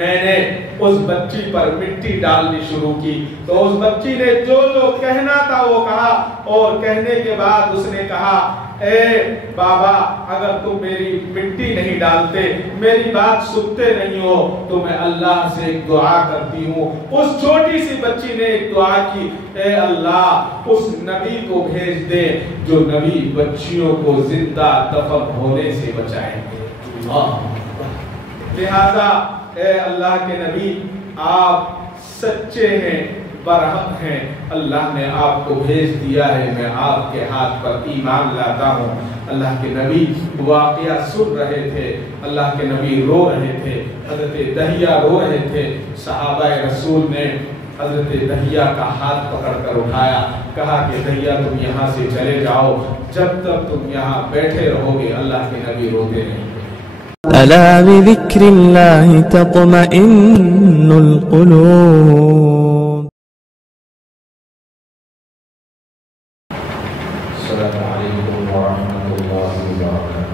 میں نے اس بچی پر مٹی ڈالنی شروع کی۔ تو اس بچی نے جو کہنا تھا وہ کہا، اور کہنے کے بعد اس نے کہا اے بابا اگر تم میری مٹی نہیں ڈالتے، میری بات سنتے نہیں ہو، تو میں اللہ سے ایک دعا کرتی ہوں۔ اس چھوٹی سی بچی نے ایک دعا کی، اے اللہ اس نبی کو بھیج دے جو نبی بچیوں کو زندہ دفن ہونے سے بچائیں گے۔ لہذا اے اللہ کے نبی آپ سچے ہیں، برحق ہیں، اللہ نے آپ کو بھیج دیا ہے، میں آپ کے ہاتھ پر ایمان لاتا ہوں۔ اللہ کے نبی واقعہ سن رہے تھے، اللہ کے نبی رو رہے تھے، حضرت دہیہ رو رہے تھے۔ صحابہ رسول نے حضرت دہیہ کا ہاتھ پکڑ کر اٹھایا، کہا کہ دہیہ تم یہاں سے چلے جاؤ، جب تک تم یہاں بیٹھے رہو گے اللہ کے نبی روتے نہیں۔ ألا بذكر الله تطمئن القلوب. السلام عليكم ورحمة الله وبركاته.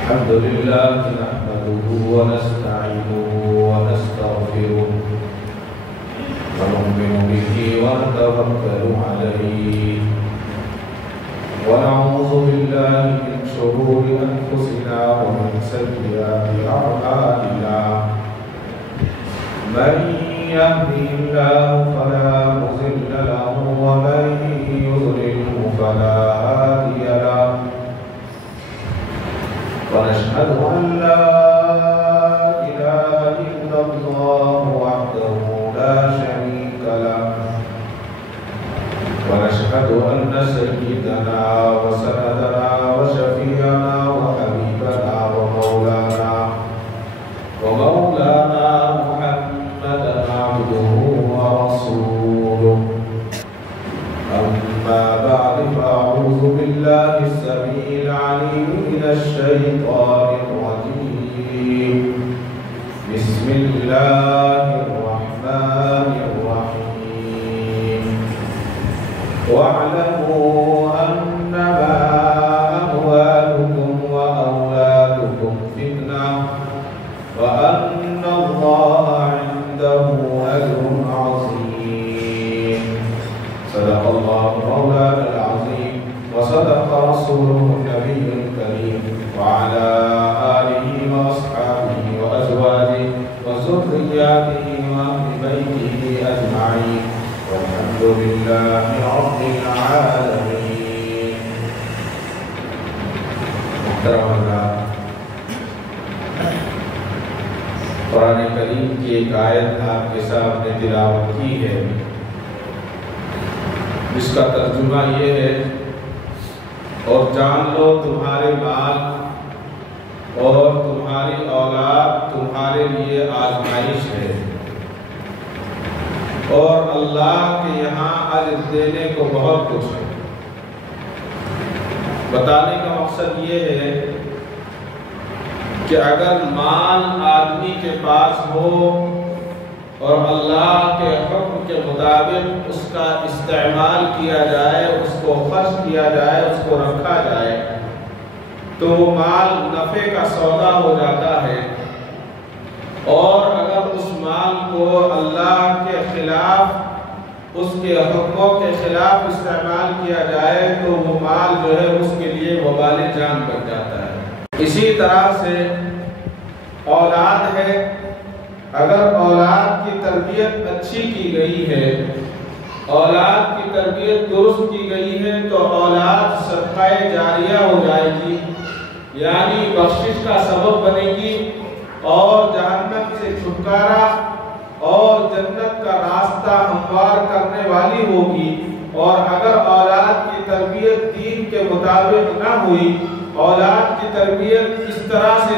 الحمد لله نحمده ونستعينه ونستغفره ونؤمن به ونتوكل عليه ونعوذ بالله من شرور أنفسنا ومن سيئات أعمالنا من يهده الله فلا مضل له ومن يضلله فلا هادي له ونشهد أن لا إله إلا الله وحده لا شريك له ونشهد أن سيدنا وسندنا وشفيعنا وحبيبنا ومولانا محمدا عبده ورسوله. أما بعد فأعوذ بالله السميع العليم من الشيطان الرجيم. بسم الله الرحمن الرحيم. واعلموا أنما أموالكم وأولادكم فتنة وأن الله عنده أجر عظيم. صدق الله مولانا العظيم وصدق رسوله النبي الكريم وعلى آله وأصحابه وأزواجه وذرياته وأهل بيته أجمعين والحمد لله رب العالمين. محترم حضرات، قرآن کریم کی ایک آیت آپ کے سامنے تلاوت کی ہے، جس کا ترجمہ یہ ہے، اور جان لو تمہارے مال اور تمہاری اولاد تمہارے لیے آزمائش ہے، اور اللہ کے یہاں اجر دینے کو بہت کچھ ہے۔ بتانے کا مقصد یہ ہے کہ اگر مال آدمی کے پاس ہو اور اللہ کے حکم کے مطابق اس کا استعمال کیا جائے، اس کو خرچ کیا جائے، اس کو رکھا جائے، تو وہ مال نفع کا سودا ہو جاتا ہے۔ اور اگر اس مال کو اللہ کے خلاف، اس کے حکموں کے خلاف استعمال کیا جائے تو وہ مال جو ہے اس کے لیے وبال جان بن جاتا ہے۔ اسی طرح سے اولاد ہے، اگر اولاد کی تربیت اچھی کی گئی ہے، اولاد کی تربیت درست کی گئی ہے، تو اولاد صدقہ جاریہ ہو جائے گی، یعنی بخشش کا سبب بنے گی، اور جہنم سے چھٹکارا اور جنت کا راستہ ہموار کرنے والی ہوگی۔ اور اگر اولاد کی تربیت دین کے مطابق نہ ہوئی، اولاد کی تربیت اس طرح سے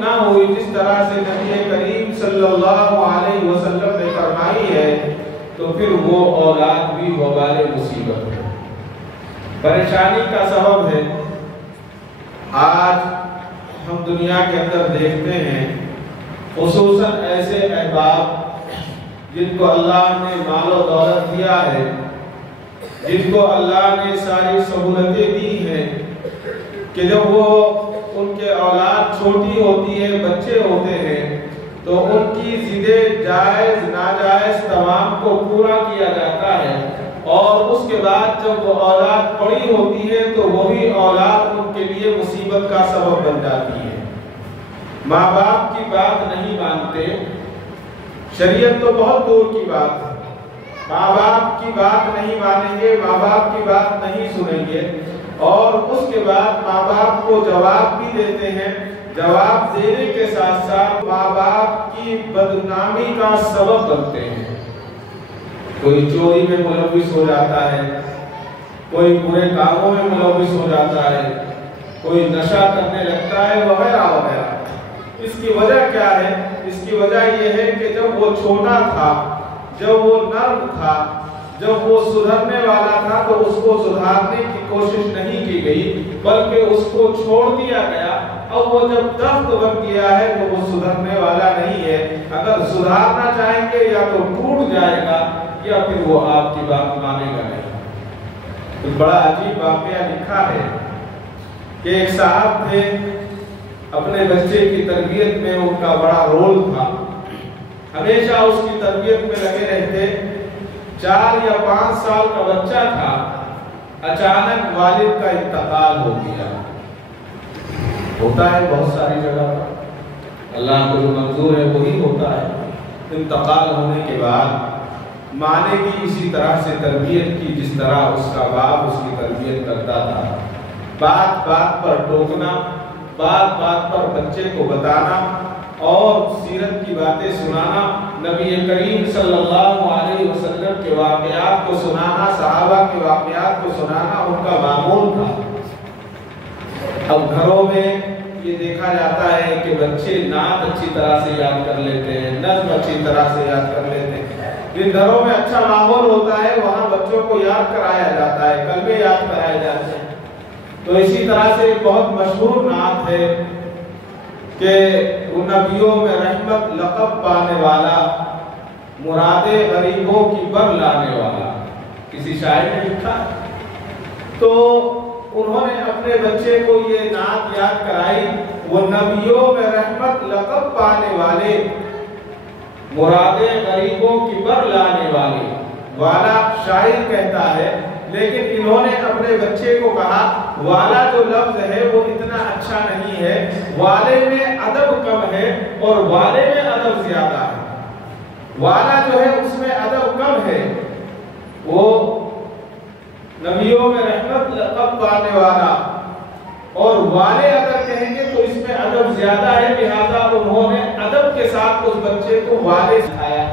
نہ ہوئی جس طرح سے نبی کریم صلی اللہ علیہ وسلم نے فرمائی ہے، تو پھر وہ اولاد بھی وبال مصیبت ہے، پریشانی کا سبب ہے۔ آج ہم دنیا کے اندر دیکھتے ہیں، خصوصاً ایسے احباب جن کو اللہ نے مال و دولت دیا ہے، جن کو اللہ نے ساری سہولتیں دی ہیں، کہ جب وہ ان کے اولاد چھوٹی ہوتی ہے، بچے ہوتے ہیں، تو ان کی ضدیں جائز ناجائز تمام کو پورا کیا جاتا ہے، اور اس کے بعد جب وہ اولاد بڑی ہوتی ہے تو وہی اولاد ان کے لیے مصیبت کا سبب بن جاتی ہے۔ ماں باپ کی بات نہیں مانتے، شریعت تو بہت دور کی بات ہے، ماں باپ کی بات نہیں مانیں گے، ماں باپ کی بات نہیں سنیں گے، اور اس کے بعد ماں باپ کو جواب بھی دیتے ہیں، جواب دینے کے ساتھ ساتھ ماں باپ کی بدنامی کا سبب بنتے ہیں۔ کوئی چوری میں ملوث ہو جاتا ہے، کوئی برے کاموں میں ملوث ہو جاتا ہے، کوئی نشہ کرنے لگتا ہے، وغیرہ وغیرہ۔ اس کی وجہ کیا ہے؟ اس کی وجہ یہ ہے کہ جب وہ چھوٹا تھا، جب وہ نرم تھا، جب وہ سدھرنے والا تھا تو اس کو سدھارنے کی کوشش نہیں کی گئی، بلکہ اس کو چھوڑ دیا گیا۔ اب وہ جب درخت بن گیا ہے تو وہ سدھرنے والا نہیں ہے، اگر سدھارنا چاہیں گے یا تو ٹوٹ جائے گا یا پھر وہ آپ کی بات مانے گا نہیں۔ تو بڑا عجیب واقعہ لکھا ہے کہ ایک صاحب تھے، اپنے بچے کی تربیت میں ان کا بڑا رول تھا، ہمیشہ اس کی تربیت میں لگے رہتے۔ 4 یا 5 سال کا بچہ تھا، اچانک والد کا انتقال ہو گیا۔ ہوتا ہے بہت ساری جگہ پر، اللہ کو جو منظور ہے وہی ہوتا ہے۔ انتقال ہونے کے بعد ماں نے بھی اسی طرح سے تربیت کی جس طرح اس کا باپ اس کی تربیت کرتا تھا۔ بات بات پر ٹوکنا، بات بات پر بچے کو بتانا اور سیرت کی باتیں سنانا، نبی کریم صلی اللہ علیہ وسلم کے واقعات کو سنانا، صحابہ کے واقعات کو سنانا ان کا معمول تھا۔ اب گھروں میں یہ دیکھا جاتا ہے کہ بچے نعت اچھی طرح سے یاد کر لیتے ہیں، نظم اچھی طرح سے یاد کر لیتے ہیں۔ جن گھروں میں اچھا ماحول ہوتا ہے وہاں بچوں کو یاد کرایا جاتا ہے، کلمے یاد کرائے جاتے ہیں۔ تو اسی طرح سے ایک بہت مشہور نعت ہے کہ ان نبیوں میں رحمت لقب پانے والا، مراد غریبوں کی بر لانے والا، کسی شاعر نے لکھا۔ تو انہوں نے اپنے بچے کو یہ نعت یاد کرائی، وہ نبیوں میں رحمت لقب پانے والے، مراد غریبوں کی بر لانے والے۔ والا شاعر کہتا ہے، لیکن انہوں نے اپنے بچے کو کہا والا جو لفظ ہے وہ اتنا اچھا نہیں ہے، والے میں ادب کم ہے اور والے میں ادب زیادہ ہے۔ والا جو ہے اس میں ادب کم ہے، وہ نبیوں میں رحمت لقب پانے والا، اور والے اگر کہیں گے تو اس میں ادب زیادہ ہے، لہذا انہوں نے ادب کے ساتھ اس بچے کو والے سکھایا۔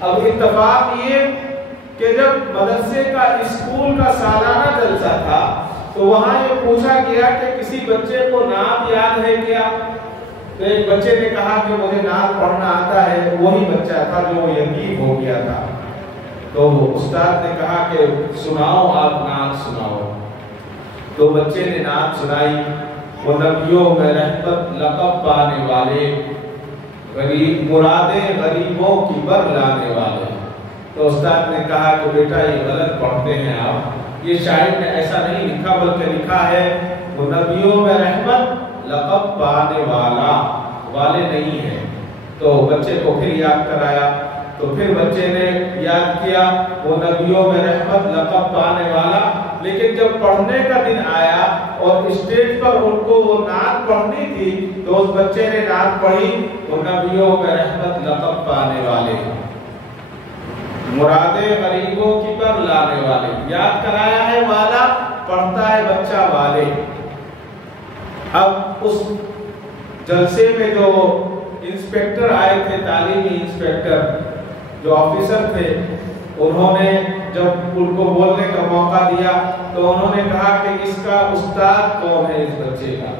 اب اتفاق یہ کہ جب مدرسے کا اسکول کا سالانہ جلسہ تھا تو وہاں یہ پوچھا گیا کہ کسی بچے کو نعت یاد ہے کیا؟ تو ایک بچے نے کہا کہ مجھے نعت پڑھنا آتا ہے، وہی بچہ تھا جو یتیم ہو گیا تھا۔ تو استاد نے کہا کہ سناؤ، آپ نعت سناؤ۔ تو بچے نے نعت سنائی، وہ نبیوں میں رحمت لقب پانے والے، غریب مرادیں غریبوں کی بر لانے والے۔ تو استاد نے کہا کہ بیٹا یہ غلط پڑھتے ہیں آپ، یہ شاعر نے ایسا نہیں لکھا بلکہ لکھا ہے وہ نبیوں میں رحمت لقب پانے والا، والے نہیں ہے۔ تو بچے کو پھر یاد کرایا، تو پھر بچے نے یاد کیا وہ نبیوں میں رحمت لقب پانے والا، لیکن جب پڑھنے کا دن آیا اور اسٹیج پر ان کو وہ نعت پڑھنی تھی تو اس بچے نے نعت پڑھی وہ نبیوں میں رحمت لقب پانے والے، مرادیں غریبوں کی پر لانے والے۔ یاد کرایا ہے والا، پڑھتا ہے بچہ والے۔ اب اس جلسے میں جو انسپیکٹر آئے تھے، تعلیمی انسپیکٹر جو آفیسر تھے، انہوں نے جب ان کو بولنے کا موقع دیا تو انہوں نے کہا کہ اس کا استاد کون ہے اس بچے کا؟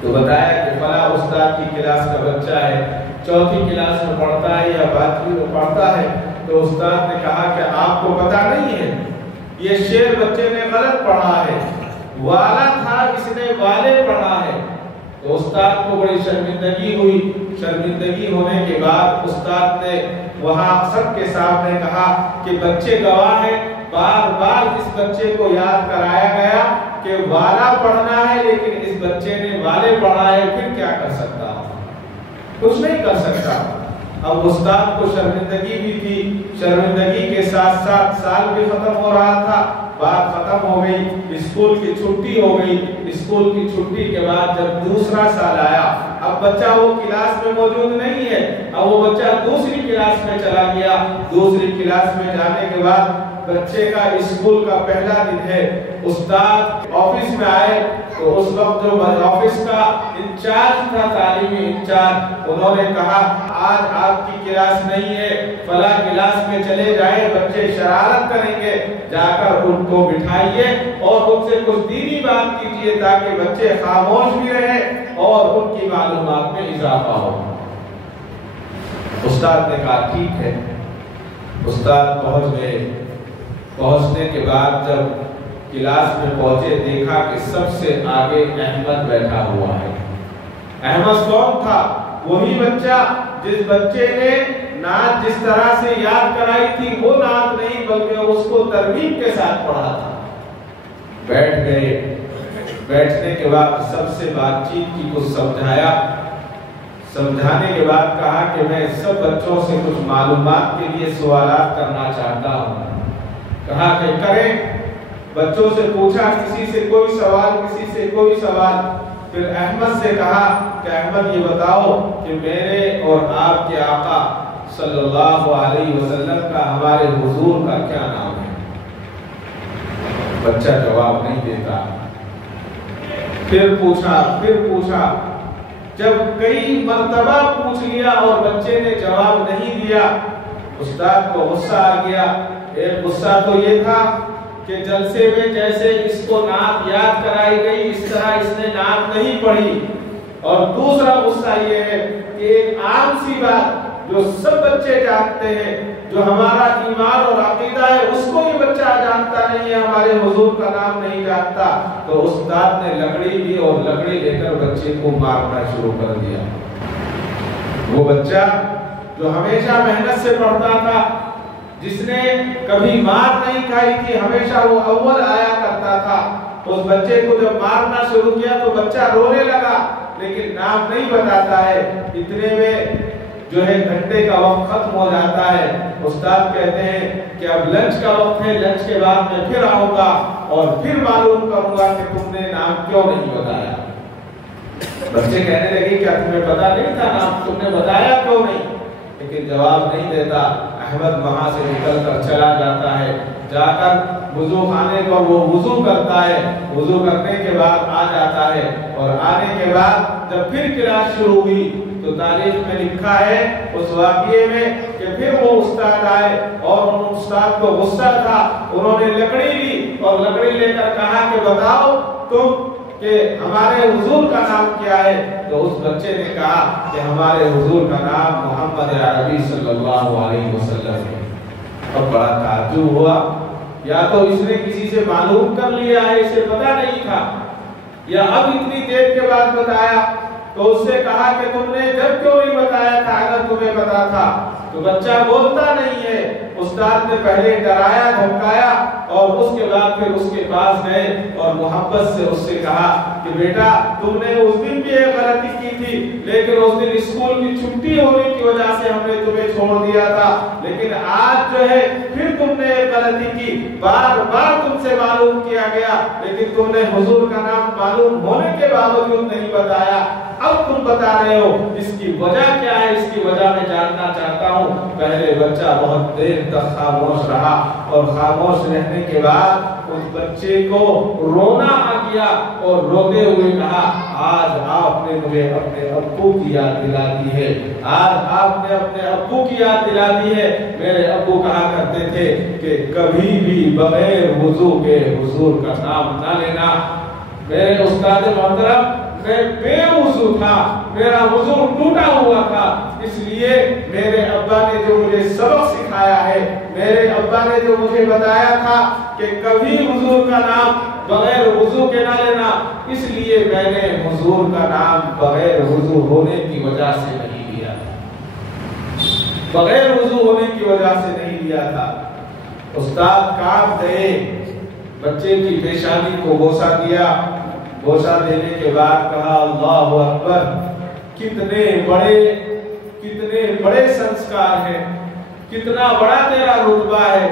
تو بتایا کہ فلاں استاد کی کلاس کا بچہ ہے، 4تھی کلاس میں پڑھتا ہے یا 12ویں میں پڑھتا ہے۔ تو استاد نے کہا کہ آپ کو پتہ نہیں ہے، یہ شعر بچے نے غلط پڑھا ہے، والا تھا اس نے والے پڑھا ہے۔ تو استاد کو بڑی شرمندگی ہوئی۔ شرمندگی ہونے کے بعد استاد نے وہاں سب کے سامنے کہا کہ بچے گواہ ہیں، بار بار اس بچے کو یاد کرایا گیا کہ والا پڑھنا ہے، لیکن اس بچے نے والے پڑھا ہے، پھر کیا کر سکتا ہوں؟ کچھ نہیں کر سکتا۔ اب استاد کو شرمندگی بھی تھی، شرمندگی کے ساتھ ساتھ سال بھی ختم ہو رہا تھا، بات ختم ہو گئی، اسکول کی چھٹی ہو گئی۔ اسکول کی چھٹی کے بعد جب دوسرا سال آیا، اب بچہ وہ کلاس میں موجود نہیں ہے، اب وہ بچہ دوسری کلاس میں چلا گیا۔ دوسری کلاس میں جانے کے بعد بچے کا اسکول کا پہلا دن ہے، استاد آفس میں آئے تو اس وقت جو آفس کا انچارج تھا، تعلیمی انچارج، انہوں نے کہا آج آپ کی کلاس نہیں ہے، فلاں کلاس میں چلے جائیں، بچے شرارت کریں گے، جا کر ان کو بٹھائیے اور ان سے کچھ دینی بات کیجیے تاکہ بچے خاموش بھی رہے اور ان کی معلومات میں اضافہ ہو۔ استاد نے کہا ٹھیک ہے۔ استاد پہنچ گئے۔ پہنچنے کے بعد جب کلاس میں پہنچے، دیکھا کہ سب سے آگے احمد بیٹھا ہوا ہے۔ احمد کون تھا؟ وہی بچہ جس بچے نے نعت جس طرح سے یاد کرائی تھی، وہ نعت نہیں بلکہ اس کو ترغیب کے ساتھ پڑھا تھا۔ بیٹھ گئے۔ بیٹھنے کے بعد سب سے بات چیت کی، کچھ سمجھایا۔ سمجھانے کے بعد کہا کہ میں سب بچوں سے کچھ معلومات کے لیے سوالات کرنا چاہتا ہوں۔ کہا کہ کریں۔ بچوں سے پوچھا، کسی سے کوئی سوال، کسی سے کوئی سوال۔ پھر احمد سے کہا کہ احمد یہ بتاؤ کہ میرے اور آپ کے آقا صلی اللہ علیہ وسلم کا، ہمارے حضور کا کیا نام ہے؟ بچہ جواب نہیں دیتا۔ پھر پوچھا۔ جب کئی مرتبہ پوچھ لیا اور بچے نے جواب نہیں دیا، استاد کو غصہ آ گیا۔ ایک غصہ تو یہ تھا کہ جلسے میں جیسے اس کو نعت یاد کرائی گئی، اس طرح اس نے نعت نہیں پڑھی، اور دوسرا غصہ یہ ہے کہ ایک عام سی بات جو سب بچے جانتے ہیں، جو ہمارا ایمان اور عقیدہ ہے، اس کو یہ بچہ جانتا نہیں ہے، ہمارے حضور کا نام نہیں جانتا۔ تو استاد نے لکڑی لی اور لکڑی لے کر بچے کو مارنا شروع کر دیا۔ وہ بچہ جو ہمیشہ محنت سے پڑھتا تھا، جس نے کبھی مار نہیں کھائی تھی، ہمیشہ وہ اول آیا کرتا تھا، اس بچے کو جب مارنا شروع کیا تو بچہ رونے لگا، لیکن نام نہیں بتاتا ہے۔ اتنے میں جو ہے گھنٹے کا وقت ختم ہو جاتا ہے۔ استاد کہتے ہیں کہ اب لنچ کا وقت ہے، لنچ کے بعد میں پھر آؤں گا اور پھر معلوم کروں گا کہ تم نے نام کیوں نہیں بتایا۔ بچے کہنے لگے کیا تمہیں پتا نہیں تھا نام، تم نے بتایا کیوں نہیں؟ لیکن جواب نہیں دیتا۔ احمد وہاں سے نکل کر چلا جاتا ہے، جا کر وضو خانے پر وہ وضو کرتا ہے، وضو کرنے کے بعد آ جاتا ہے، اور آنے کے بعد جب پھر کلاس شروع ہوئی تو تاریخ میں لکھا ہے اس واقعے میں کہ پھر وہ استاد آئے اور ان استاد کو غصہ تھا، انہوں نے لکڑی لی اور لکڑی لے کر کہا کہ بتاؤ تم کہ ہمارے حضور کا نام کیا ہے؟ تو اس بچے نے کہا کہ ہمارے حضور کا نام محمد عربی صلی اللہ علیہ وسلم ہے۔ اور بڑا تعجب ہوا، یا تو اس نے کسی سے معلوم کر لیا ہے، اسے پتا نہیں تھا، یا اب اتنی دیر کے بعد بتایا۔ تو اس سے کہا کہ تم نے جب کیوں نہیں بتایا تھا اگر تمہیں پتا تھا؟ تو بچہ بولتا نہیں ہے۔ استاد نے پہلے ڈرایا دھمکایا اور اس کے بعد پھر اس کے پاس گئے اور محبت سے اس سے کہا کہ بیٹا تم نے اس دن بھی ایک غلطی کی تھی، لیکن اس دن اسکول کی چھٹی ہونے کی وجہ سے ہم نے تمہیں چھوڑ دیا تھا، لیکن آج جو ہے پھر تم نے ایک غلطی کی، بار بار تم سے معلوم کیا گیا لیکن تم نے حضور کا نام معلوم ہونے کے باوجود نہیں بتایا، اب تم بتا رہے ہو، اس کی وجہ کیا ہے؟ اس کی وجہ میں جاننا چاہتا ہوں۔ پہلے بچہ بہت دیر تک خاموش رہا اور خاموش رہنے کے بعد اس بچے کو رونا آ گیا اور روتے ہوئے کہا آج آپ نے مجھے اپنے ابو کی یاد دلا دی ہے، آج آپ نے اپنے ابو کی یاد دلا دی ہے۔ میرے ابو کہا کرتے تھے کہ کبھی بھی بغیر وضو کے حضور کا نام نہ لینا۔ میرے استاد محترم، میں بے وضو تھا، میرا وضو ٹوٹا ہوا تھا، اس لیے میرے ابا نے جو مجھے سبق سکھایا ہے، میرے ابا نے جو مجھے بتایا تھا کہ کبھی حضور کا نام بغیر وضو کے نہ لینا، اس لیے میں نے حضور کا نام بغیر وضو ہونے کی وجہ سے نہیں لیا، بغیر وضو ہونے کی وجہ سے نہیں لیا تھا۔ استاد کانپ گئے، بچے کی پیشانی کو بوسہ دیا، بوسہ دینے کے بعد کہا اللہ اکبر، کتنے بڑے سنسکار ہیں، کتنا بڑا تیرا رتبہ ہے،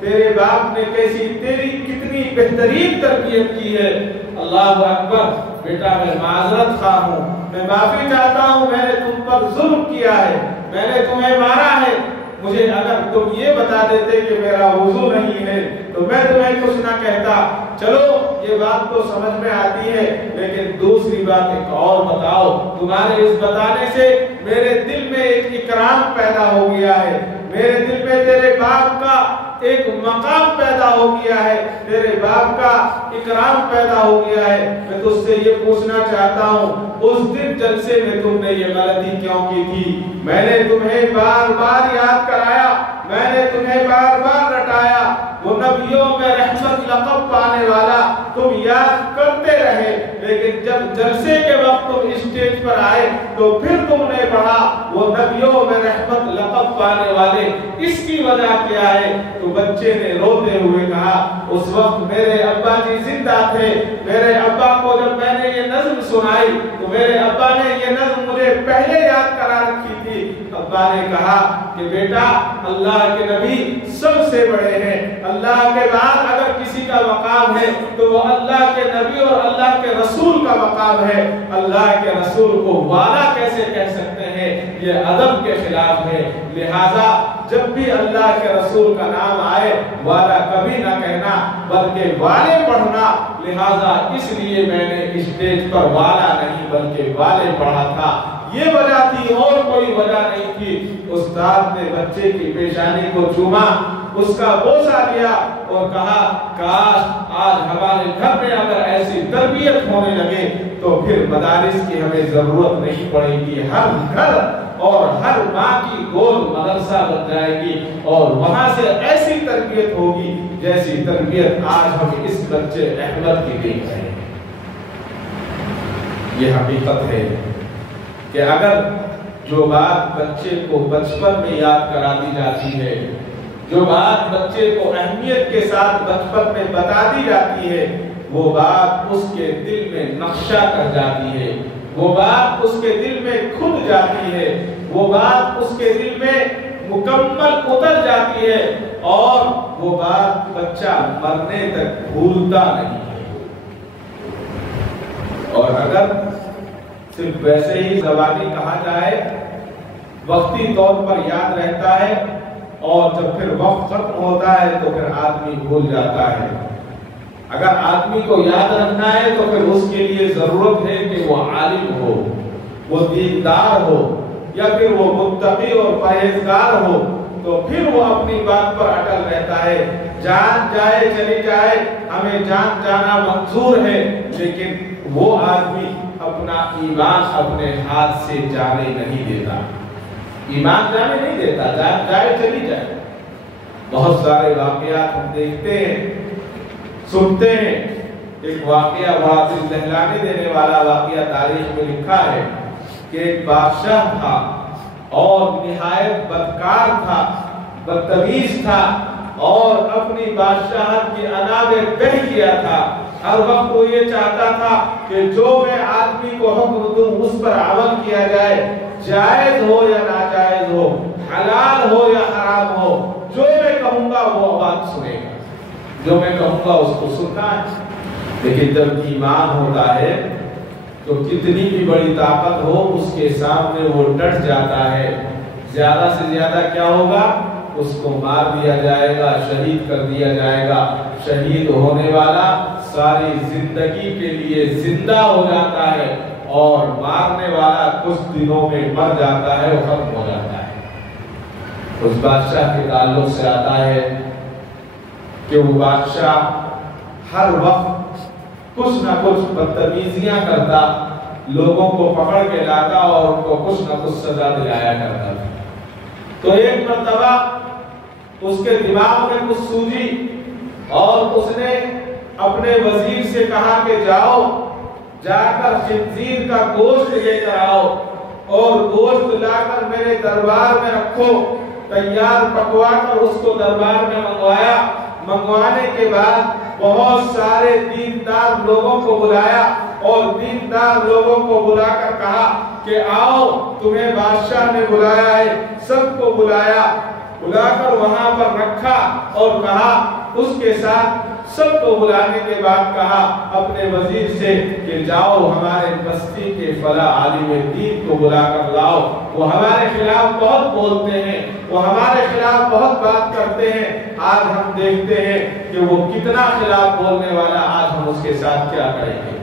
تیرے باپ نے تیری کتنی بہترین تربیت کی ہے۔ اللہ اکبر، بیٹا میں معذرت خواہ ہوں، میں معافی چاہتا ہوں، میں نے تم پر ظلم کیا ہے، میں نے تمہیں مارا ہے، مجھے اگر تم یہ بتا دیتے کہ میرا وضو نہیں ہے تو میں تمہیں کچھ نہ کہتا۔ چلو یہ بات تو سمجھ میں آتی ہے، لیکن دوسری بات ایک اور بتاؤ، تمہارے اس بتانے سے میرے دل میں ایک اکرام پیدا ہو گیا ہے، میرے دل میں تیرے باپ کا ایک مقام پیدا ہو گیا ہے، تیرے باپ کا اکرام پیدا ہو گیا ہے۔ میں تجھ سے یہ پوچھنا چاہتا ہوں، اس دن جلسے میں تم نے یہ غلطی کیوں کی تھی؟ میں نے تمہیں بار بار یاد کرایا، میں نے تمہیں بار بار رٹایا، وہ نبیوں میں رحمت لقب پانے والا تم یاد کرتے رہے، لیکن جب جلسے کے وقت تم اسٹیج پر آئے تو پھر تم نے پڑھا وہ نبیوں میں رحمت لقب پانے والے، اس کی وجہ کیا ہے؟ تو بچے نے روتے ہوئے کہا اس وقت میرے ابا جی زندہ تھے، میرے ابا کو جب میں نے یہ نظم سنائی تو میرے ابا نے یہ نظم مجھے پہلے یاد کرا رکھی تھی۔ ابا نے کہا کہ بیٹا اللہ کے نبی سب سے بڑے ہیں، اللہ کے بعد اگر کسی کا مقام ہے تو وہ اللہ کے نبی اور اللہ کے رسول کا مقام ہے، اللہ کے رسول کو والا کیسے کہہ سکتے ہیں؟ یہ ادب کے خلاف ہے، لہذا جب بھی اللہ کے رسول کا نام آئے والا کبھی نہ کہنا بلکہ والے پڑھنا، لہذا اس لیے میں نے اسٹیج پر والا نہیں بلکہ والے پڑھا تھا، یہ وجہ تھی اور کوئی وجہ نہیں تھی۔ استاد نے بچے کی پیشانی کو چوما، اس کا بوسہ دیا اور کہا کاش آج ہمارے گھر میں اگر ایسی تربیت ہونے لگے تو پھر مدارس کی ہمیں ضرورت نہیں پڑے گی، ہر گھر اور ہر ماں کی گود مدرسہ بن جائے گی اور وہاں سے ایسی تربیت ہوگی جیسی تربیت آج ہم اس بچے احمد کی دیکھ رہے ہیں۔ یہ حقیقت ہے کہ اگر جو بات بچے کو بچپن میں یاد کرا دی جاتی ہے، جو بات بچے کو اہمیت کے ساتھ بچپن میں بتا دی جاتی ہے، وہ بات اس کے دل میں نقشہ کر جاتی ہے، وہ بات اس کے دل میں کھد جاتی ہے، وہ بات اس کے دل میں مکمل اتر جاتی ہے اور وہ بات بچہ مرنے تک بھولتا نہیں ہے۔ اور اگر صرف ویسے ہی زبانی کہا جائے وقتی طور پر یاد رہتا ہے اور جب پھر وقت ختم ہوتا ہے تو پھر آدمی بھول جاتا ہے۔ اگر آدمی کو یاد رکھنا ہے تو پھر اس کے لیے ضرورت ہے کہ وہ عالم ہو، وہ دیندار ہو، یا پھر وہ متقی اور پرہیزگار ہو، تو پھر وہ اپنی بات پر اٹل رہتا ہے۔ جان جائے چلی جائے، ہمیں جان جانا منظور ہے، لیکن وہ آدمی اپنا ایمان اپنے ہاتھ سے جانے نہیں دیتا، ایمان جانے نہیں دیتا، جان جائے چلی جائے۔ بہت سارے واقعات ہم دیکھتے ہیں، سنتے ہیں۔ ایک واقعہ بڑا دل دہلانے دینے والا واقعہ تاریخ میں لکھا ہے کہ ایک بادشاہ تھا اور نہایت بدکار تھا، بدتمیز تھا اور اپنی بادشاہت کی انا میں بہہ گیا تھا۔ ہر وقت وہ یہ چاہتا تھا کہ جو میں آدمی کو حکم دوں اس پر عمل کیا جائے، جائز ہو یا ناجائز ہو، حلال ہو یا حرام ہو، جو میں کہوں گا وہ بات سنے گا، جو میں کہوں گا اس کو سننا ہے۔ لیکن جب ایمان ہوتا ہے تو کتنی بھی بڑی طاقت ہو اس کے سامنے وہ ڈٹ جاتا ہے۔ زیادہ سے زیادہ کیا ہوگا؟ اس کو مار دیا جائے گا، شہید کر دیا جائے گا۔ شہید ہونے والا ساری زندگی کے لیے زندہ ہو جاتا ہے اور مارنے والا کچھ دنوں میں مر جاتا ہے اور ختم ہو جاتا ہے۔ اس بادشاہ کے تعلق سے آتا ہے کہ وہ بادشاہ ہر وقت کچھ نہ کچھ بدتمیزیاں کرتا، لوگوں کو پکڑ کے لاتا اور ان کو کچھ نہ کچھ سزا دلایا کرتا تھا۔ تو ایک مرتبہ اس کے دماغ میں کچھ سوجی اور اس نے اپنے وزیر سے کہا کہ جاؤ، جا کر خنزیر کا گوشت لے کر آؤ اور گوشت لا کر میرے دربار میں رکھو۔ تیار پکوا کر اس کو دربار میں منگوایا۔ منگوانے کے بعد بہت سارے دیندار لوگوں کو بلایا اور دیندار لوگوں کو بلا کر کہا کہ آؤ تمہیں بادشاہ نے بلایا ہے. سب کو بلایا, بلا کر وہاں پر رکھا اور کہا, اس کے ساتھ سب کو بلانے کے بعد کہا اپنے وزیر سے کہ جاؤ ہمارے بستی کے فلاں عالم دین کو بلا کر لاؤ, وہ ہمارے خلاف بہت بولتے ہیں, وہ ہمارے خلاف بہت بات کرتے ہیں, آج ہم دیکھتے ہیں کہ وہ کتنا خلاف بولنے والا, آج ہم اس کے ساتھ کیا کریں گے.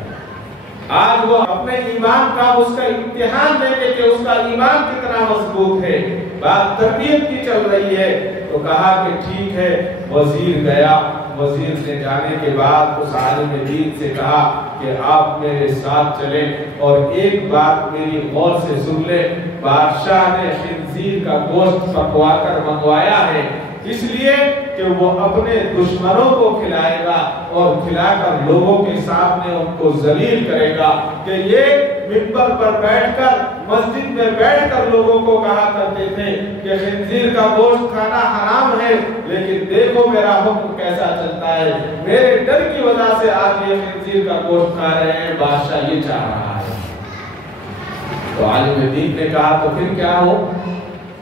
آج وہ اپنے ایمان کا اس کا امتحان دیں گے کہ اس کا ایمان کتنا مضبوط ہے. بات تربیت کی چل رہی ہے. تو کہا کہ ٹھیک ہے. وزیر گیا, وزیر نے جانے کے بعد اس عالم دین سے کہا کہ آپ میرے ساتھ چلیں اور ایک بات میری غور سے سن لیں. بادشاہ نے خنزیر کا گوشت پکوا کر منگوایا ہے اس لیے کہ وہ اپنے دشمنوں کو کھلائے گا اور کھلا کر لوگوں کے سامنے ان کو ذلیل کرے گا کہ یہ منبر پر بیٹھ کر مسجد میں بیٹھ کر لوگوں کو کہا کرتے تھے کہ خنزیر کا گوشت کھانا حرام ہے, لیکن دیکھو میرا حکم کیسا چلتا ہے, میرے ڈر کی وجہ سے آج یہ خنزیر کا گوشت کھا رہے ہیں. بادشاہ یہ چاہ رہا ہے. تو عالم دین نے کہا تو پھر کیا ہو؟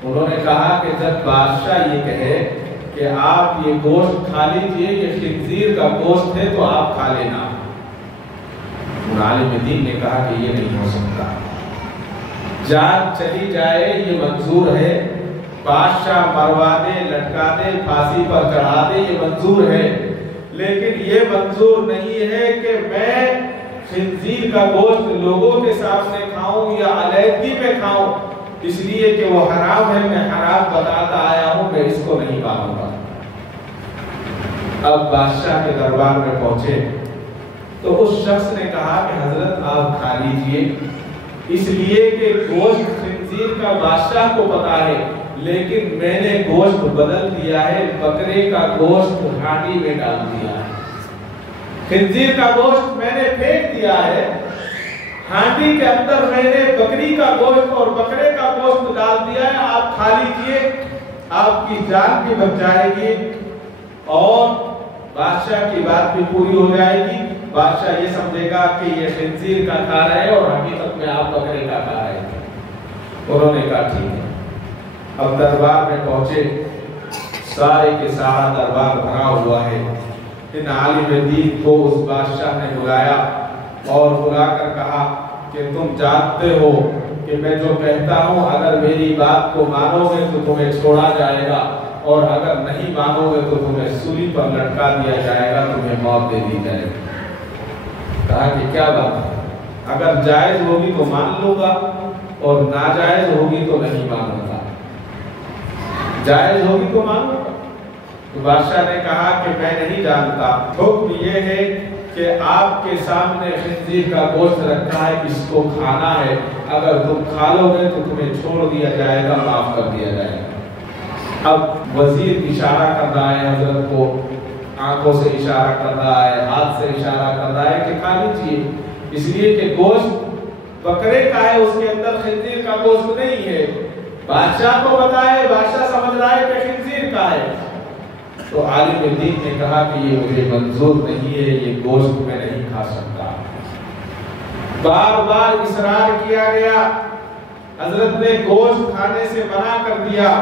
انہوں نے کہا کہ جب بادشاہ یہ کہے کہ آپ یہ گوشت کھا لیجئے, یہ خنزیر کا گوشت ہے تو آپ کھا لینا. عالم دین نے کہا کہ یہ نہیں ہو سکتا, جان چلی جائے یہ منظور ہے, بادشاہ مروا دے, لٹکا دے, پھانسی پر چڑھا دے, یہ منظور ہے, لیکن یہ منظور نہیں ہے کہ میں خنزیر کا گوشت لوگوں کے سامنے کھاؤں یا علیحدگی میں کھاؤں, اس لیے کہ وہ حرام ہے. میں حرام بتاتا آیا ہوں, میں اس کو نہیں مانوں گا. اب بادشاہ کے دربار میں پہنچے تو اس شخص نے کہا کہ حضرت آپ کھا لیجئے, اس لیے کہ گوشت خنزیر کا بادشاہ کو پتا ہے, لیکن میں نے گوشت بدل دیا ہے, بکرے کا گوشت ہانڈی میں ڈال دیا ہے. خنزیر کا گوشت میں نے پھینک دیا ہے, ہانڈی کے اندر میں نے بکری کا گوشت اور بکرے کا گوشت ڈال دیا ہے. آپ کھا لیجئے, آپ کی جان بھی بچ جائے گی اور بادشاہ کی بات بھی پوری ہو جائے گی. بادشاہ یہ سمجھے گا کہ یہ خنزیر کا کھا رہے ہیں اور حقیقت میں آپ بکرے کا کھا رہے ہیں. انہوں نے کہا ٹھیک ہے. اب دربار میں پہنچے, سارے کے سارا دربار بھرا ہوا ہے. ان عالم دین کو اس بادشاہ نے بلایا اور بلا کر کہا کہ تم جانتے ہو کہ میں جو کہتا ہوں اگر میری بات کو مانو گے تو تمہیں چھوڑا جائے گا, اور اگر نہیں مانو گے تو تمہیں سولی پر لٹکا دیا جائے گا, تمہیں موت دے دی جائے گی. کہا کہ کیا بات ہے, اگر جائز ہوگی تو مان لوں گا اور ناجائز ہوگی تو نہیں مانوں گا. جائز ہوگی تو مانوں گا. تو بادشاہ نے کہا کہ میں نہیں جانتا, حکم یہ ہے کہ آپ کے سامنے خنزیر کا گوشت رکھا ہے, اس کو کھانا ہے, اگر تم کھا لو گے تو تمہیں چھوڑ دیا جائے گا, معاف کر دیا جائے گا. اب وزیر اشارہ کر رہا ہے حضرت کو, آنکھوں سے اشارہ کر رہا ہے, ہاتھ سے اشارہ کر رہا ہے کہ کھا لیجیے, اس لیے کہ گوشت بکرے کا ہے, اس کے اندر خنزیر کا گوشت نہیں ہے. بادشاہ کو بتائے, بادشاہ سمجھ رہا ہے کہ خنزیر کا ہے. تو عالم دین نے کہا کہ یہ مجھے منظور نہیں ہے, یہ گوشت میں نہیں کھا سکتا. بار بار اصرار کیا گیا, حضرت نے گوشت کھانے سے منع کر دیا.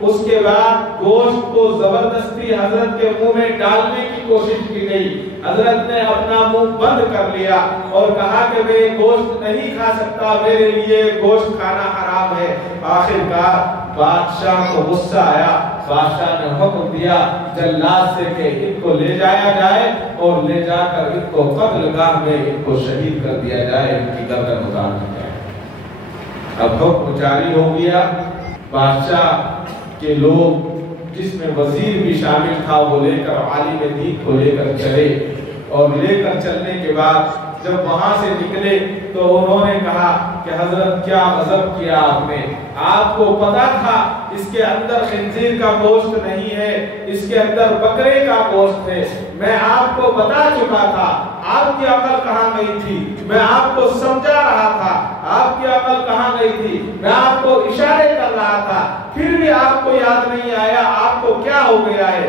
اس کے بعد گوشت کو زبردستی حضرت کے منہ میں ڈالنے کی کوشش کی گئی. حضرت نے اپنا منہ بند کر لیا اور کہا کہ میں گوشت نہیں کھا سکتا, میرے لیے گوشت کھانا حرام ہے. آخرکار بادشاہ کو غصہ آیا. بادشاہ نے حکم دیا جلاد سے کہ ان کو لے جایا جائے اور لے جا کر ان کو قتل گاہ میں ان کو شہید کر دیا جائے, ان کی گردن اتار دی جائے. اب حکم جاری ہو گیا. بادشاہ کے لوگ جس میں وزیر بھی شامل تھا وہ لے کر عالم دین کو لے کر چلے, اور لے کر چلنے کے بعد جب وہاں سے نکلے تو انہوں نے کہا کہ حضرت کیا غضب کیا آپ نے, آپ کو پتا تھا اس کے اندر خنزیر کا گوشت نہیں ہے, اس کے اندر بکرے کا گوشت ہے. میں آپ کو بتا چکا تھا, آپ کی عقل کہاں گئی تھی, میں آپ کو سمجھا رہا تھا, آپ کی عقل کہاں گئی تھی, میں آپ کو اشارے کر رہا تھا, پھر بھی آپ کو یاد نہیں آیا. آپ کو کیا ہو گیا ہے؟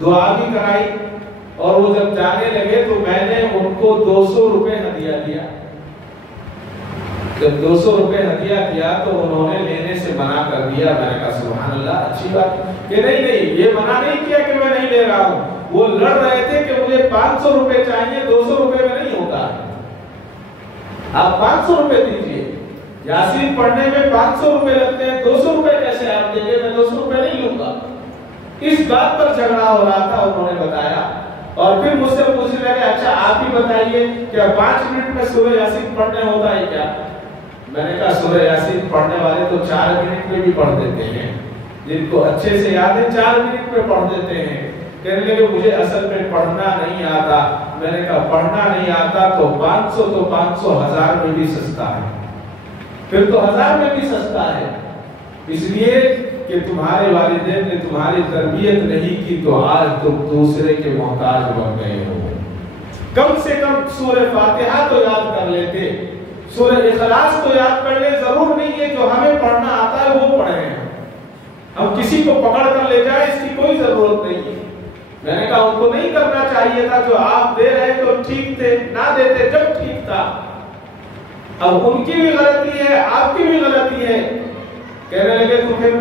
دعا بھی کرائی، اور وہ جب جانے لگے تو میں نے ان کو 200 روپے ہدیہ دیا۔ جب 200 روپے ہدیہ دیا تو انہوں نے لینے سے منع کر دیا۔ میں نے کہا سبحان اللہ، اچھی بات کہ نہیں، یہ منع نہیں کیا کہ میں نہیں لے رہا ہوں، وہ لڑ رہے تھے کہ مجھے 500 روپے چاہیے، 200 روپے میں نہیں ہوتا، آپ 500 روپے دیجئے، یاسین پڑھنے میں 500 روپے لگتے ہیں، 200 روپے کیسے آپ دیں گے؟ میں 200 روپے نہیں لوں گا۔ اس بات پر جھگڑا ہو رہا تھا، انہوں نے بتایا، اور پھر مجھ سے پوچھنے لگے اچھا آپ ہی بتائیے کیا 5 منٹ میں سورہ یاسین پڑھنے ہوتا ہے کیا؟ میں نے کہا سورہ یاسین پڑھنے والے تو 4 منٹ میں بھی پڑھ دیتے ہیں، جن کو اچھے سے یاد ہے 4 منٹ میں پڑھ دیتے ہیں۔ کہنے لگے مجھے اصل میں پڑھنا نہیں آتا۔ میں نے کہا پڑھنا نہیں آتا تو 500 تو 500 1000 میں بھی سستا ہے، پھر تو 1000 میں بھی سستا ہے، اس لیے کہ تمہارے والدین نے تمہاری تربیت نہیں کی تو آج تم دوسرے کے محتاج بن گئے ہو۔ کم سے کم سورہ فاتحہ تو یاد کر لیتے، سورہ اخلاص تو یاد کر لے، ضرور نہیں ہے جو ہمیں پڑھنا آتا ہے وہ پڑھیں، ہم کسی کو پکڑ کر لے جائیں اس کی کوئی ضرورت نہیں ہے۔ میں نے کہا ان کو نہیں کرنا چاہیے تھا، جو آپ دے رہے تو ٹھیک تھے، نہ دیتے جب ٹھیک تھا۔ اب ان کی بھی غلطی ہے، آپ کی بھی غلطی ہے۔ کہنے لگے تو پھر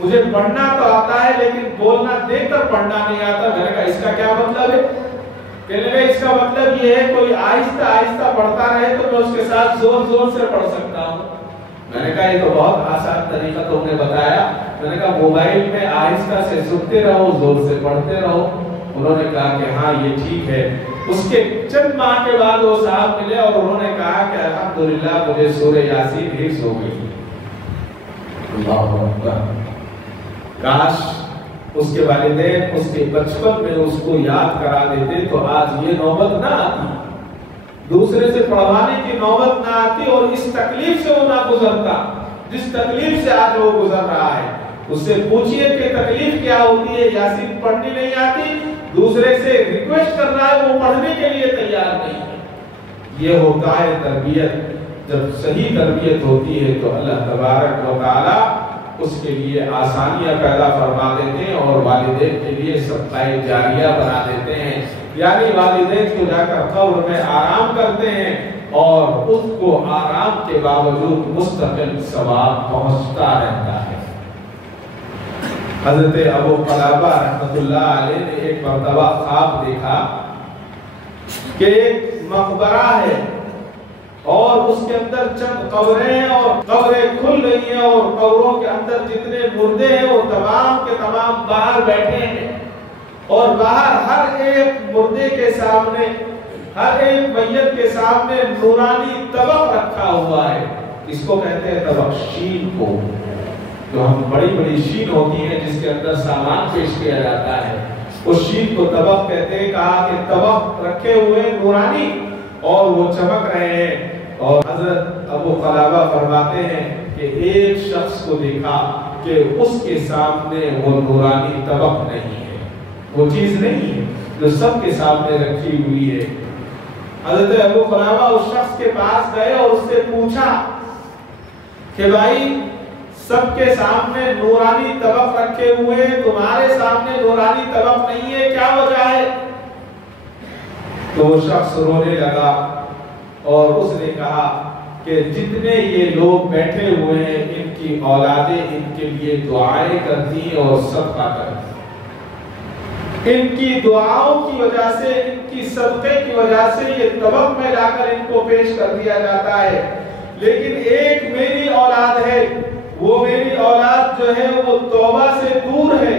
مجھے پڑھنا تو آتا ہے لیکن بولنا دیکھ کر پڑھنا نہیں آتا۔ میں نے کہا اس کا کیا مطلب ہے؟ کہنے لگے اس کا مطلب یہ ہے کوئی آہستہ آہستہ پڑھتا رہے تو میں اس کے ساتھ زور زور سے پڑھ سکتا ہوں۔ میں نے کہا یہ تو بہت آسان طریقہ تم نے بتایا۔ میں نے کہا موبائل میں آہستہ سے سنتے رہو، زور سے پڑھتے رہو۔ انہوں نے کہا کہ ہاں یہ ٹھیک ہے۔ اس کے چند ماہ کے بعد وہ صاحب ملے اور انہوں نے کہا کہ الحمدللہ مجھے سورہ یاسین حفظ ہو گئی۔ اللہ اکبر، کاش اس کے والدین اس کے بچپن میں اس کو یاد کرا دیتے تو آج یہ نوبت نہ آتی، دوسرے سے پڑھوانے کی نوبت نہ آتی، اور اس تکلیف سے وہ نہ گزرتا جس تکلیف سے آج وہ گزر رہا ہے۔ اس سے پوچھئے کہ تکلیف کیا ہوتی ہے، یاسین پڑھنی نہیں آتی، دوسرے سے ریکویسٹ کر رہا ہے، وہ پڑھنے کے لیے تیار نہیں ہے۔ یہ ہوتا ہے تربیت۔ جب صحیح تربیت ہوتی ہے تو اللہ تبارک و تعالی اس کے لیے آسانیاں پیدا فرما دیتے ہیں اور والدین کے لیے صدقہ جاریہ بنا دیتے ہیں، یعنی والدین کو جا کر قبر میں آرام کرتے ہیں اور اس کو آرام کے باوجود مستقل ثواب پہنچتا رہتا ہے۔ حضرت ابو قلابہ رحمۃ اللہ علیہ نے ایک مرتبہ خواب دیکھا کہ ایک مقبرہ ہے اور اس کے اندر چند قبریں ہیں اور قبریں کھل رہی ہیں اور قبروں کے اندر جتنے مردے ہیں وہ تمام کے تمام باہر بیٹھے ہیں، اور باہر ہر ایک مردے کے سامنے، ہر ایک میت کے سامنے نورانی طبق رکھا ہوا ہے۔ اس کو کہتے ہیں طبق، شین کو، جو ہم بڑی بڑی شین ہوتی ہیں جس کے اندر سامان پیش کیا جاتا ہے، اس شین کو طبق کہتے ہیں۔ کہا کہ طبق رکھے ہوئے نورانی اور وہ چمک رہے ہیں، اور حضرت ابو قلابہ فرماتے ہیں کہ ایک شخص کو دیکھا کہ اس کے سامنے وہ نورانی طبق نہیں ہے، وہ چیز نہیں ہے جو سب کے سامنے رکھی ہوئی ہے۔ حضرت ابو قلابہ اس شخص کے پاس گئے اور اس سے پوچھا کہ بھائی سب کے سامنے نورانی طبق رکھے ہوئے، تمہارے سامنے نورانی طبق نہیں ہے، کیا وجہ ہے؟ تو وہ شخص رونے لگا اور اس نے کہا کہ جتنے یہ لوگ بیٹھے ہوئے ہیں ان کی اولادیں ان کے لیے دعائیں کرتی ہیں اور صدقہ کرتی ہیں، ان کی دعاؤں کی وجہ سے، ان کی صدقے کی وجہ سے یہ طبق میں لا کر ان کو پیش کر دیا جاتا ہے۔ لیکن ایک میری اولاد ہے، وہ میری اولاد جو ہے وہ توبہ سے دور ہے،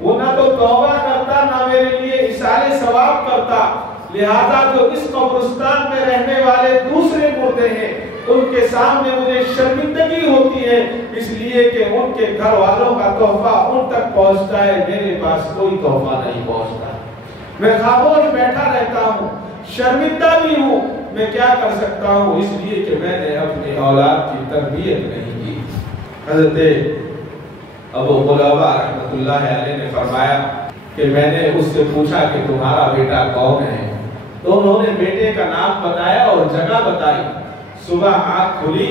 وہ نہ تو توبہ کرتا نہ میرے لیے ایصال ثواب کرتا، لہذا جو اس قبرستان میں رہنے والے دوسرے مردے ہیں ان کے سامنے مجھے شرمندگی ہوتی ہے، اس لیے کہ ان کے گھر والوں کا تحفہ ان تک پہنچتا ہے، میرے پاس کوئی تحفہ نہیں پہنچتا، میں خاموش بیٹھا رہتا ہوں، شرمندہ بھی ہوں، میں کیا کر سکتا ہوں، اس لیے کہ میں نے اپنی اولاد کی تربیت نہیں کی۔ حضرت ابو قلابہ رحمۃ اللہ علیہ نے فرمایا کہ میں نے اس سے پوچھا کہ تمہارا بیٹا کون ہے؟ تو انہوں نے بیٹے کا نام بتایا اور جگہ بتائی۔ صبح آنکھ کھلی،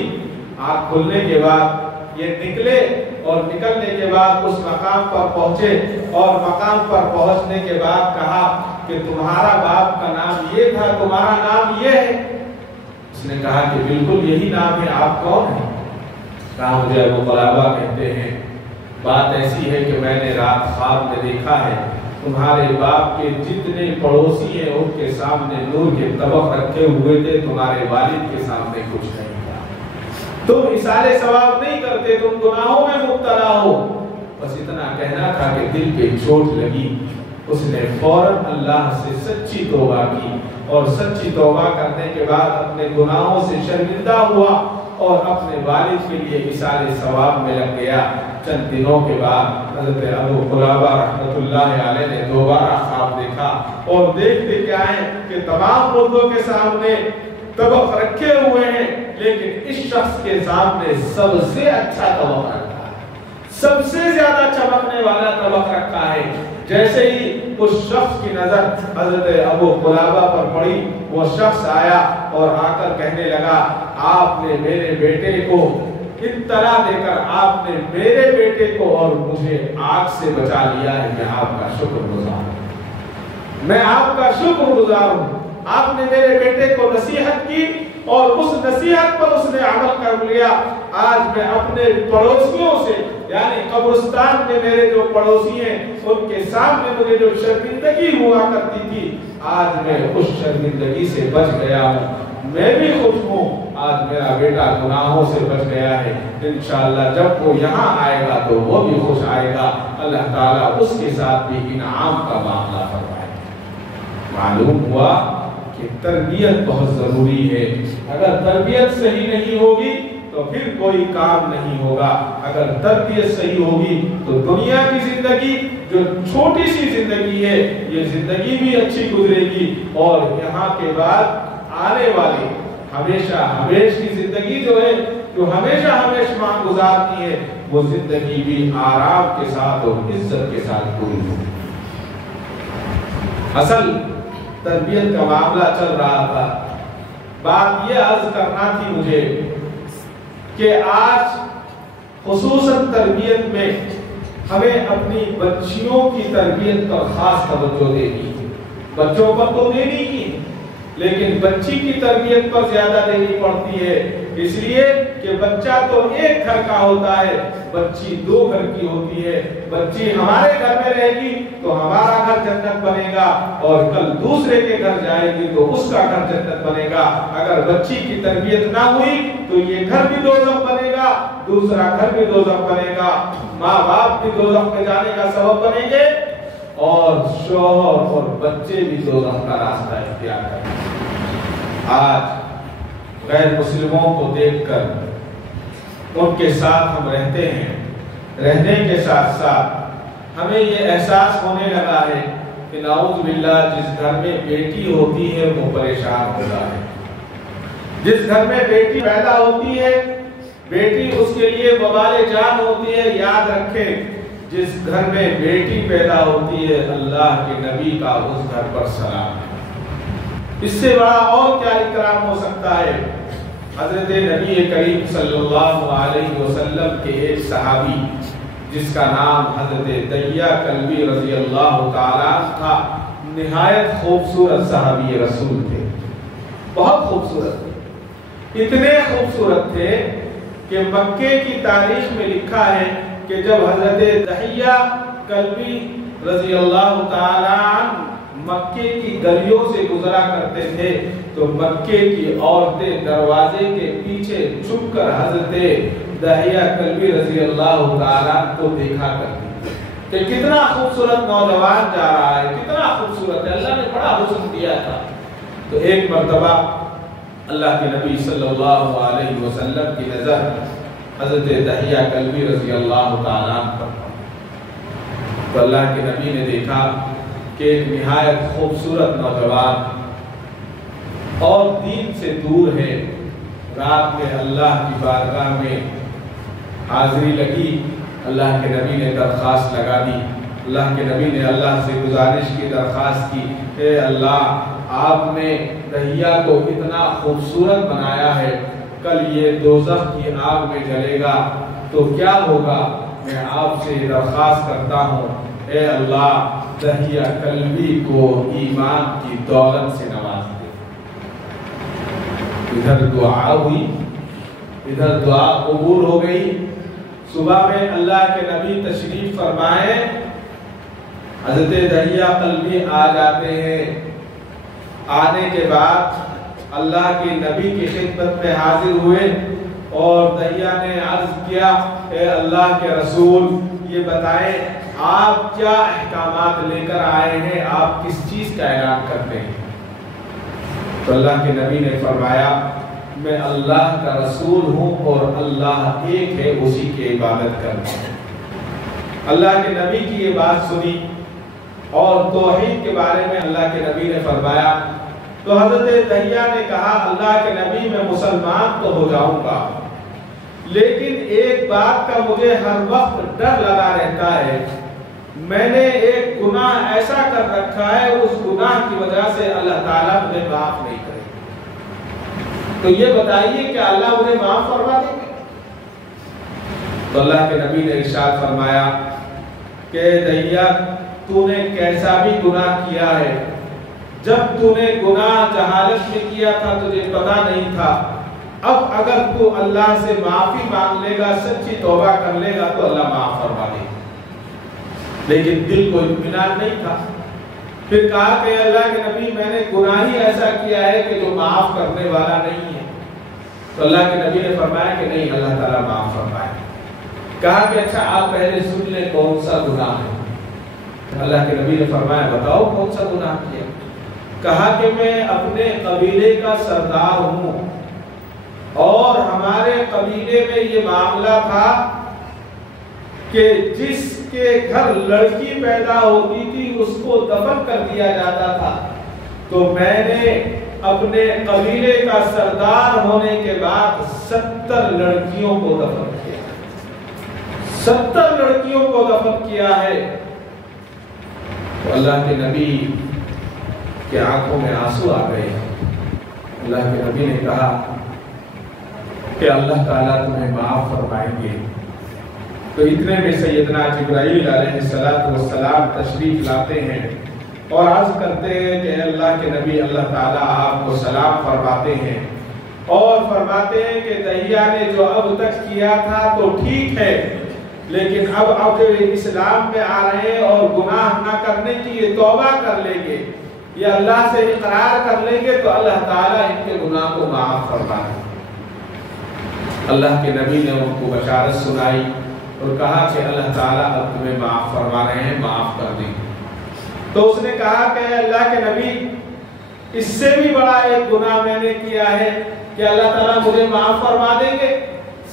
آنکھ کھلنے کے بعد یہ نکلے اور نکلنے کے بعد اس مقام پر پہنچے اور مقام پر پہنچنے کے بعد کہا کہ تمہارا باپ کا نام یہ تھا، تمہارا نام یہ ہے؟ اس نے کہا کہ بالکل یہی نام ہے، آپ کون ہیں؟ کہا مجھے ابو قلابہ کہتے ہیں، بات ایسی ہے کہ میں نے رات خواب میں دیکھا ہے تمہارے باپ کے جتنے پڑوسی ہیں ان کے سامنے نور کے طبق رکھے ہوئے تھے، تمہارے والد کے سامنے کچھ نہیں تھا، تم اِصالِ ثواب نہیں کرتے، تم گناہوں میں مبتلا ہو۔ بس اتنا کہنا تھا کہ دل پہ چوٹ لگی، اس نے فوراً اللہ سے سچی توبہ کی اور سچی توبہ کرنے کے بعد اپنے گناہوں سے شرمندہ ہوا اور اپنے والد کے لیے اِصالِ ثواب میں لگ گیا۔ چند دنوں کے بعد حضرت ابو قلابہ رحمۃ اللہ علیہ نے دوبارہ خواب دیکھا اور دیکھتے کیا ہے کہ تمام مردوں کے سامنے طبق رکھے ہوئے ہیں، لیکن اس شخص کے سامنے سب سے اچھا طبق رکھا ہے، سب سے زیادہ چمکنے والا طبق رکھا ہے۔ جیسے ہی اس شخص کی نظر حضرت ابو قلابہ پر پڑی، وہ شخص آیا اور آ کر کہنے لگا آپ نے میرے بیٹے کو اطلاع دے کر آپ نے میرے بیٹے کو اور مجھے آگ سے بچا لیا ہے، میں آپ کا شکر گزار ہوں، میں آپ کا شکر گزار ہوں۔ آپ نے میرے بیٹے کو نصیحت کی اور اس نصیحت پر اس نے عمل کر لیا۔ آج میں اپنے پڑوسیوں سے، یعنی قبرستان میں میرے جو پڑوسی ہیں ان کے سامنے مجھے جو شرمندگی ہوا کرتی تھی، آج میں اس شرمندگی سے بچ گیا ہوں، میں بھی خوش ہوں، آج میرا بیٹا گناہوں سے بچ گیا ہے۔ انشاءاللہ جب وہ یہاں آئے گا تو وہ بھی خوش آئے گا، اللہ تعالیٰ اس کے ساتھ بھی انعام کا معاملہ فرمائے گا۔ معلوم ہوا کہ تربیت بہت ضروری ہے، اگر تربیت صحیح نہیں ہوگی تو پھر کوئی کام نہیں ہوگا۔ اگر تربیت صحیح ہوگی تو دنیا کی زندگی جو چھوٹی سی زندگی ہے یہ زندگی بھی اچھی گزرے گی، اور یہاں کے بعد آنے والی ہمیشہ ہمیش کی زندگی جو ہے، جو ہمیشہ ہمیش ماں گزارتی ہے، وہ زندگی بھی آرام کے ساتھ اور عزت کے ساتھ پوری ہوگی۔ اصل تربیت کا معاملہ چل رہا تھا، بات یہ عرض کرنا تھی مجھے کہ آج خصوصاً تربیت میں ہمیں اپنی بچیوں کی تربیت پر خاص توجہ دینی ہے۔ بچوں پر تو دینی ہی، لیکن بچی کی تربیت پر زیادہ دینی پڑتی ہے، اس لیے کہ بچہ تو ایک گھر کا ہوتا ہے، بچی دو گھر کی ہوتی ہے۔ بچی ہمارے گھر میں رہے گی تو ہمارا گھر جنت بنے گا، اور کل دوسرے کے گھر جائے گی تو اس کا گھر جنت بنے گا۔ اگر بچی کی تربیت نہ ہوئی تو یہ گھر بھی دوزخ بنے گا، دوسرا گھر بھی دوزخ بنے گا، ماں باپ بھی دوزخ میں جانے کا سبب بنیں گے، اور شوہر اور بچے بھی دوزخ کا راستہ اختیار کریں گے۔ آج غیر مسلموں کو دیکھ کر ان کے ساتھ ہم رہتے ہیں، رہنے کے ساتھ ساتھ ہمیں یہ احساس ہونے لگا ہے کہ نعوذ باللہ جس گھر میں بیٹی ہوتی ہے وہ پریشان ہوتا ہے، جس گھر میں بیٹی پیدا ہوتی ہے بیٹی اس کے لیے وبال جان ہوتی ہے۔ یاد رکھیں جس گھر میں بیٹی پیدا ہوتی ہے اللہ کے نبی کا اس گھر پر سلام ہے، اس سے بڑا اور کیا اکرام ہو سکتا ہے۔ حضرت نبی کریم صلی اللہ علیہ وسلم کے ایک صحابی جس کا نام حضرت دحیہ کلبی رضی اللہ تعالیٰ تھا، نہایت خوبصورت صحابی رسول تھے، بہت خوبصورت تھے، اتنے خوبصورت تھے کہ مکے کی تاریخ میں لکھا ہے کہ جب حضرت دحیہ کلبی رضی اللہ تعالیٰ مکے کی گلیوں سے گزرا کرتے تھے تو مکے کی عورتیں دروازے کے پیچھے چھپ کر حضرت دحیہ کلبی رضی اللہ تعالیٰ کو دیکھا کرتی کہ کتنا خوبصورت نوجوان جا رہا ہے، کتنا خوبصورت ہے، اللہ نے بڑا حسن دیا تھا۔ تو ایک مرتبہ اللہ کے نبی صلی اللہ علیہ وسلم کی نظر حضرت دحیہ کلبی رضی اللہ تعالیٰ پر تو اللہ کے نبی نے دیکھا کہ ایک نہایت خوبصورت نوجوان اور دین سے دور ہے، رات میں اللہ کی بارگاہ میں حاضری لگی، اللہ کے نبی نے درخواست لگا دی، اللہ کے نبی نے اللہ سے گزارش کی، درخواست کی، اے اللہ آپ نے دحیہ کو اتنا خوبصورت بنایا ہے، کل یہ دوزخ کی آگ میں جلے گا تو کیا ہوگا؟ میں آپ سے درخواست کرتا ہوں اے اللہ دہیہ قلبی کو ایمان کی دولت سے نواز دے۔ ادھر دعا ہوئی، ادھر دعا قبول ہو گئی۔ صبح میں اللہ کے نبی تشریف فرمائے، حضرت دہیہ قلبی آ جاتے ہیں۔ آنے کے بعد اللہ کے نبی کی خدمت میں حاضر ہوئے اور دہیہ نے عرض کیا اے اللہ کے رسول یہ بتائیں آپ کیا احکامات لے کر آئے ہیں، آپ کس چیز کا اعلان کرتے ہیں؟ تو اللہ کے نبی نے فرمایا میں اللہ کا رسول ہوں اور اللہ ایک ہے، اسی کی عبادت کرتا ہوں۔ اللہ کے نبی کی یہ بات سنی اور توحید کے بارے میں اللہ کے نبی نے فرمایا تو حضرت دہیہ نے کہا اللہ کے نبی میں مسلمان تو ہو جاؤں گا، لیکن ایک بات کا مجھے ہر وقت ڈر لگا رہتا ہے، میں نے ایک گناہ ایسا کر رکھا ہے اس گناہ کی وجہ سے اللہ تعالیٰ مجھے معاف نہیں کرے، تو یہ بتائیے کہ اللہ مجھے معاف فرما دیں گے؟ تو اللہ کے نبی نے ارشاد فرمایا کہ دہیہ تو نے کیسا بھی گناہ کیا ہے، جب تو نے گناہ جہالت میں کیا تھا تجھے پتا نہیں تھا، اب اگر تو اللہ سے معافی مانگ لے گا، سچی توبہ کر لے گا تو اللہ معاف فرما دے گا۔ لیکن دل کو اطمینان نہیں تھا۔ پھر کہا کہ اللہ کے نبی میں نے گناہ ہی ایسا کیا ہے کہ جو معاف کرنے والا نہیں ہے، تو اللہ کے نبی نے فرمایا کہ نہیں اللہ تعالیٰ معاف فرمائے۔ کہا کہ اچھا آپ پہلے سن لیں کون سا گناہ ہے۔ اللہ کے نبی نے فرمایا بتاؤ کون سا گناہ کیا؟ کہا کہ میں اپنے قبیلے کا سردار ہوں اور ہمارے قبیلے میں یہ معاملہ تھا کہ جس کے گھر لڑکی پیدا ہوتی تھی اس کو دفن کر دیا جاتا تھا، تو میں نے اپنے قبیلے کا سردار ہونے کے بعد 70 لڑکیوں کو دفن کیا، 70 لڑکیوں کو دفن کیا ہے۔ تو اللہ کے نبی کہ آنکھوں میں آنسو آ گئے۔ اللہ کے نبی نے کہا کہ اللہ تعالیٰ تمہیں معاف فرمائیں گے۔ تو اتنے میں سیدنا جبرائیل علیہ السلام تشریف لاتے ہیں اور عرض کرتے ہیں کہ اللہ کے نبی اللہ تعالیٰ آپ کو سلام فرماتے ہیں اور فرماتے ہیں کہ دہیہ نے جو اب تک کیا تھا تو ٹھیک ہے، لیکن اب اسلام میں آ رہے ہیں اور گناہ نہ کرنے کی یہ توبہ کر لیں گے، یہ اللہ سے اقرار کر لیں گے تو اللہ تعالیٰ ان کے گناہ کو معاف فرما دے۔ اللہ کے نبی نے ان کو بشارت سنائی اور کہا کہ اللہ تعالیٰ اب تمہیں معاف فرما رہے ہیں، معاف کر دیں۔ تو اس نے کہا کہ اللہ کے نبی اس سے بھی بڑا ایک گناہ میں نے کیا ہے کہ اللہ تعالیٰ مجھے معاف فرما دیں گے؟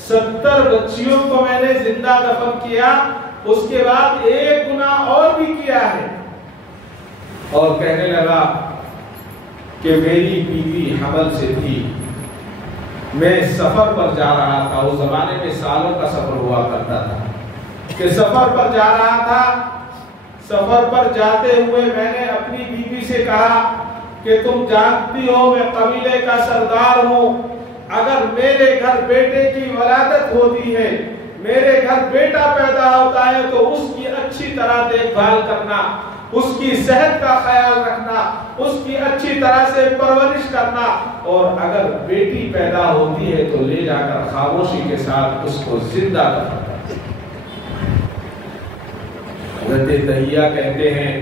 70 بچیوں کو میں نے زندہ دفن کیا، اس کے بعد ایک گناہ اور بھی کیا ہے، اور کہنے لگا کہ میری بیوی حمل سے تھی، میں سفر پر جا رہا تھا، اس زمانے میں سالوں کا سفر ہوا کرتا تھا کہ سفر پر جا رہا تھا، سفر پر جاتے ہوئے میں نے اپنی بیوی سے کہا کہ تم جانتی ہو میں قبیلے کا سردار ہوں، اگر میرے گھر بیٹے کی ولادت ہوتی ہے، میرے گھر بیٹا پیدا ہوتا ہے تو اس کی اچھی طرح دیکھ بھال کرنا، اس کی صحت کا خیال رکھنا، اس کی اچھی طرح سے پرورش کرنا، اور اگر بیٹی پیدا ہوتی ہے تو لے جا کر خاموشی کے ساتھ اس کو زندہ دفن کرنا۔ حضرت دہیہ کہتے ہیں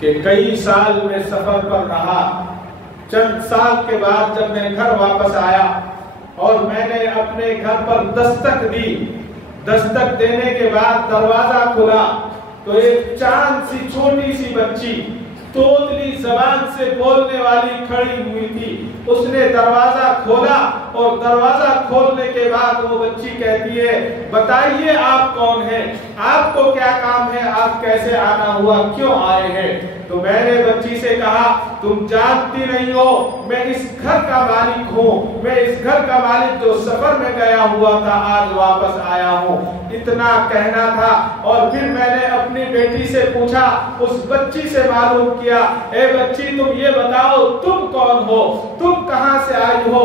کہ کئی سال میں سفر پر رہا، چند سال کے بعد جب میں گھر واپس آیا اور میں نے اپنے گھر پر دستک دی، دستک دینے کے بعد دروازہ کھلا تو ایک چاند سی چھوٹی سی بچی توتلی زبان سے بولنے والی کھڑی ہوئی تھی۔ اس نے دروازہ کھولا اور دروازہ کھولنے کے بعد وہ بچی کہتی ہے بتائیے آپ کون ہیں، آپ کو کیا کام ہے، آپ کیسے آنا ہوا، کیوں آئے ہیں؟ تو میں نے بچی سے کہا تم جانتی نہیں ہو میں اس گھر کا مالک ہوں، میں اس گھر کا مالک جو سفر میں گیا ہوا تھا آج واپس آیا ہوں۔ اتنا کہنا تھا اور پھر میں نے اپنی بیٹی سے پوچھا، اس بچی سے معلوم کیا اے بچی تم یہ بتاؤ تم کون ہو، تم کہاں سے آئی ہو،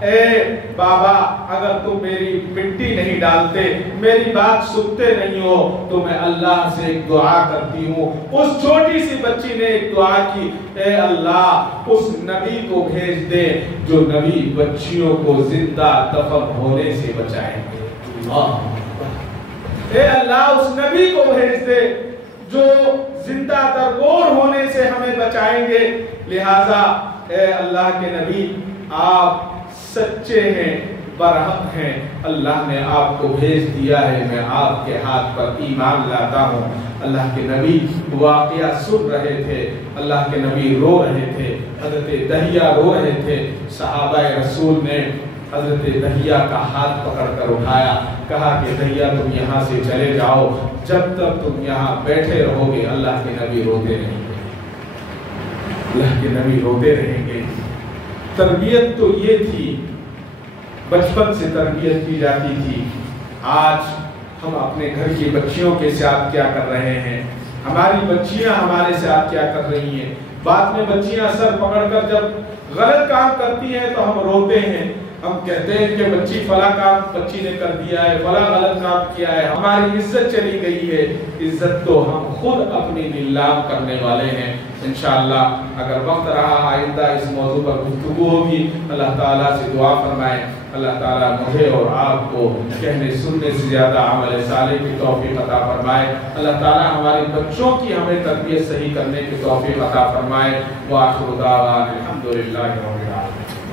اے بابا اگر تم میری مٹی نہیں ڈالتے، میری بات سنتے نہیں ہو، تو میں اللہ سے ایک دعا کرتی ہوں۔ اس چھوٹی سی بچی نے ایک دعا کی، اے اللہ اس نبی کو بھیج دے جو نبی بچیوں کو زندہ دفن ہونے سے بچائیں گے۔ اے اللہ اس نبی کو بھیج دے جو زندہ درگور ہونے سے ہمیں بچائیں گے۔ لہذا اے اللہ کے نبی آپ سچے ہیں، برحق ہیں، اللہ نے آپ کو بھیج دیا ہے، میں آپ کے ہاتھ پر ایمان لاتا ہوں۔ اللہ کے نبی واقعہ سن رہے تھے، اللہ کے نبی رو رہے تھے، حضرت دحیہ رو رہے تھے۔ صحابہ رسول نے حضرت دحیہ کا ہاتھ پکڑ کر اٹھایا، کہا کہ دحیہ تم یہاں سے چلے جاؤ، جب تک تم یہاں بیٹھے رہو گے اللہ کے نبی روتے رہیں گے، اللہ کے نبی روتے رہیں گے۔ تربیت تو یہ تھی، بچپن سے تربیت کی جاتی تھی۔ آج ہم اپنے گھر کی بچیوں کے ساتھ کیا کر رہے ہیں، ہماری بچیاں ہمارے ساتھ کیا کر رہی ہیں۔ بعد میں بچیاں سر پکڑ کر جب غلط کام کرتی ہیں تو ہم روتے ہیں، ہم کہتے ہیں کہ بچی فلاں کام بچی نے کر دیا ہے، فلاں غلط کام کیا ہے، ہماری عزت چلی گئی ہے۔ عزت تو ہم خود اپنی نیلام کرنے والے ہیں۔ انشاءاللہ اگر وقت رہا آئندہ اس موضوع پر گفتگو ہوگی۔ اللہ تعالیٰ سے دعا فرمائیں اللہ تعالیٰ مجھے اور آپ کو کہنے سننے سے زیادہ عمل صالح کی توفیق عطا فرمائے۔ اللہ تعالیٰ ہمارے بچوں کی ہمیں تربیت صحیح کرنے کی توفیق عطا فرمائے۔ وآخر دعوانا الحمدللہ رب العالمین۔